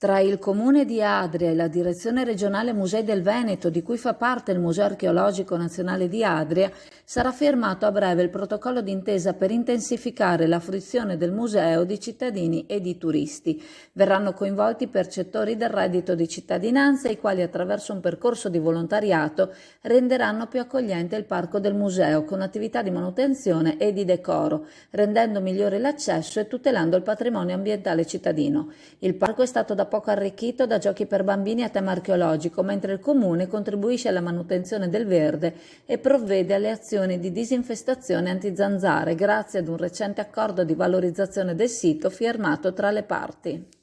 Tra il Comune di Adria e la Direzione Regionale Musei del Veneto, di cui fa parte il Museo Archeologico Nazionale di Adria, sarà firmato a breve il protocollo d'intesa per intensificare la fruizione del museo di cittadini e di turisti. Verranno coinvolti i percettori del reddito di cittadinanza, i quali attraverso un percorso di volontariato renderanno più accogliente il parco del museo con attività di manutenzione e di decoro, rendendo migliore l'accesso e tutelando il patrimonio ambientale cittadino. Il parco è stato da poco arricchito da giochi per bambini a tema archeologico, mentre il Comune contribuisce alla manutenzione del verde e provvede alle azioni di disinfestazione antizanzare grazie ad un recente accordo di valorizzazione del sito firmato tra le parti.